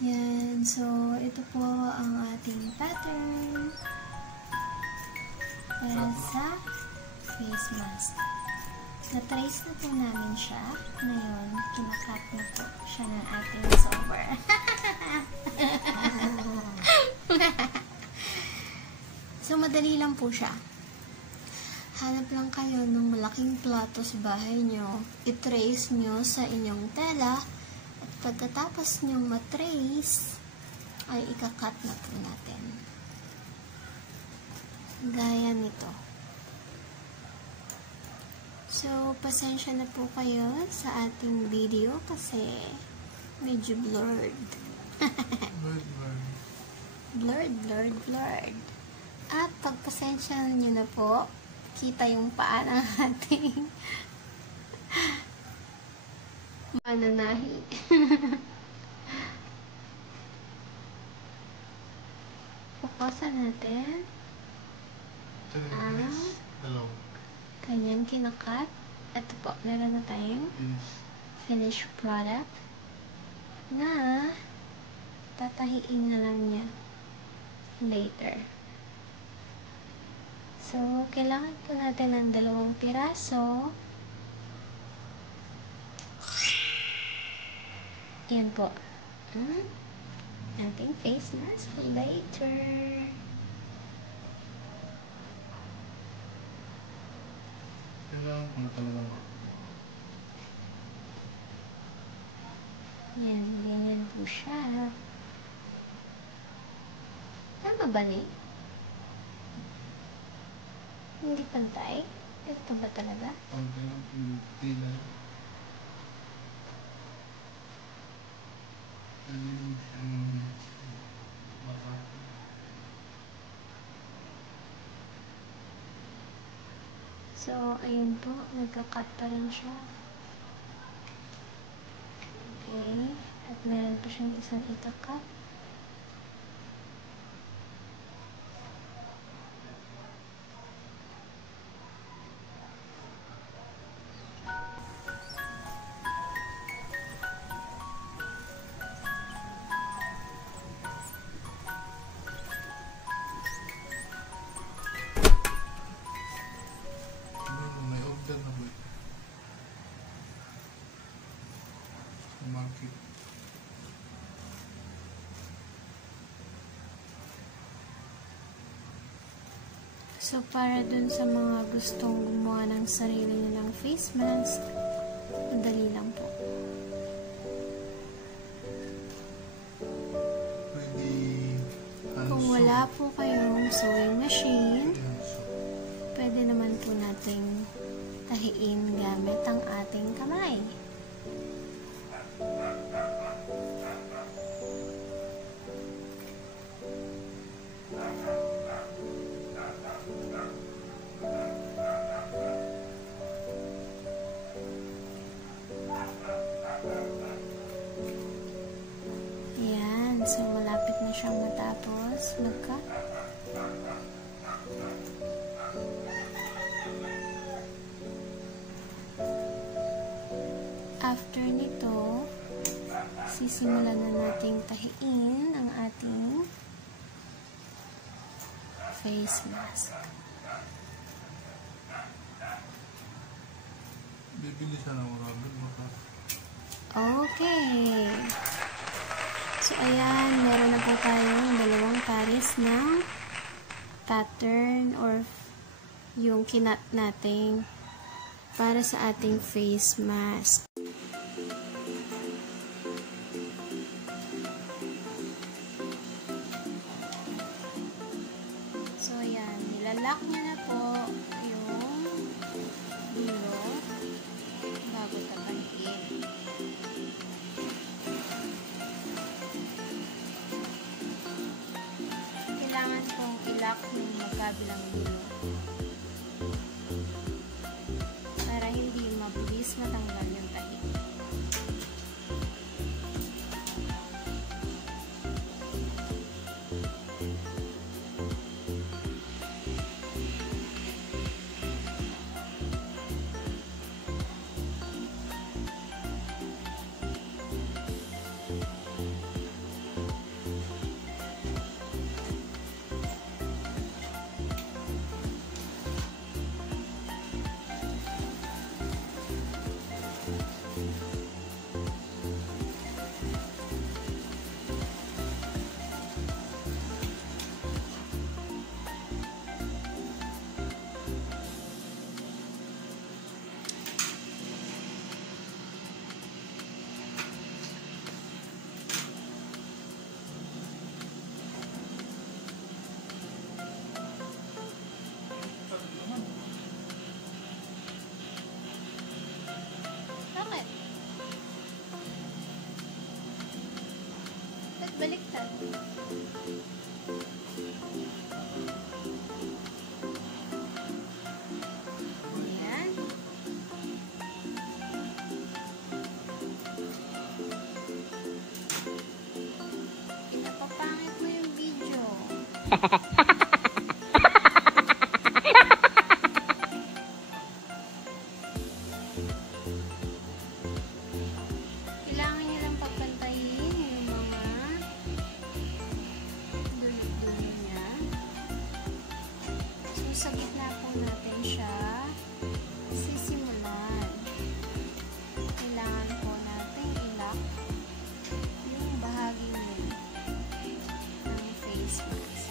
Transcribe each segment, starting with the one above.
Yan. So, ito po ang ating pattern para sa face mask. Na-trace na po namin siya. Ngayon, kinakat na po siya ng ating solver. So, madali lang po siya. Hanap lang kayo ng malaking plato sa bahay nyo. I-trace nyo sa inyong tela. At pagkatapos nyong matrace, ay ikakat na po natin. Gaya nito. So, pasensya na po kayo sa ating video kasi medyo blurred. Blurred. At pagpasensya nyo na po, kita yung paa ng ating mananahi. Pukusan natin ang kanyang kinakat. Ito po, meron na tayong finished product na tatahiin na lang niya later. So, kailangan po natin ng 2 piraso. Yan po. Ating face mask for later. Kailangan ko na talaga. Yan, ganyan po siya. Tama ba ni? Hindi pantay? Ito ba talaga? Hindi na. So, ayun po. Nagka-cut pa rin siya. Okay. At meron pa siyang isang ika-cut. Market. So, para dun sa mga gustong gumawa ng sarili nilang face mask, madali lang po. Kung wala po kayong sewing machine, pwede naman po nating tahiin gamit ang ating kamay. Yan. So, malapit na siyang matapos mag-cut. After nito, sisimulan na nating tahiin ang ating face mask. Bibili siya ng marami. Okay. So, ayan. Meron na po tayong 2 pares ng pattern or yung kinat natin para sa ating face mask. So, ayan. Nilalak niya na po yung dulo bago tapahin. Kailangan kong ilak yung magkabilang dulo para hindi mabilis matanggal yung tahi. Baliktad. Ayan. Pinapapangit mo yung video. Kailangan nyo lang papantayin yung mga dulot-dulo niya. So, sa gitna po natin siya sisimulan. Kailangan po natin ilak yung bahagi yun ng face mask.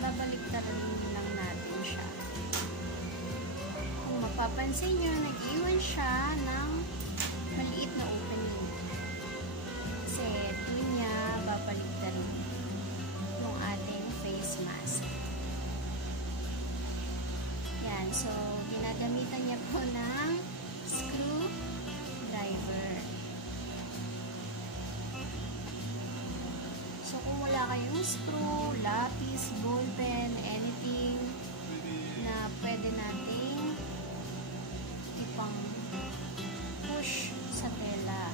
babaliktarin lang natin siya. Kung mapapansin nyo, nag-iwan siya ng maliit na opening. Kasi doon niya babaliktarin yung ating face mask. Yan. So, ginagamitan niya po ng screwdriver. So, kung wala kayong screw, lapis, ballpen, anything na pwede nating ipang push sa tela.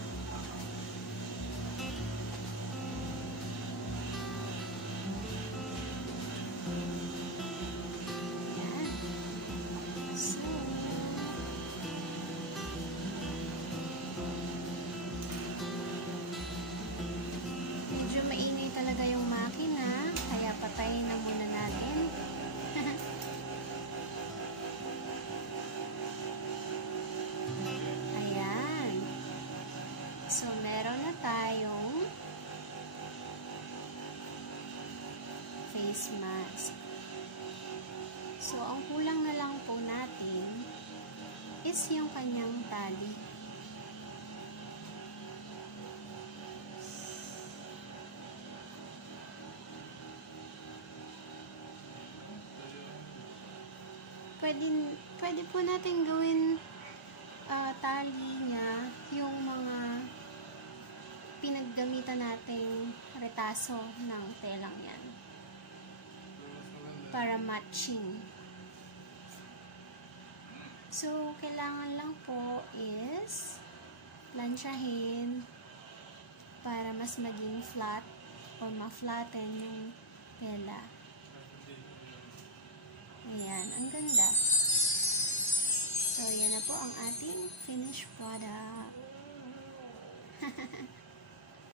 Yan. So, medyo maingay talaga yung makina, kaya patayin na muna natin. Ayan. So, meron na tayong face mask. So, ang kulang na lang po natin is yung kanyang tali. pwede po natin gawin tali niya yung mga pinaggamitan nating retaso ng telang yan para matching. So, kailangan lang po is plansyahin para mas maging flat o ma-flatten yung tela. Ayan, ang ganda. So, yan na po ang ating finished product.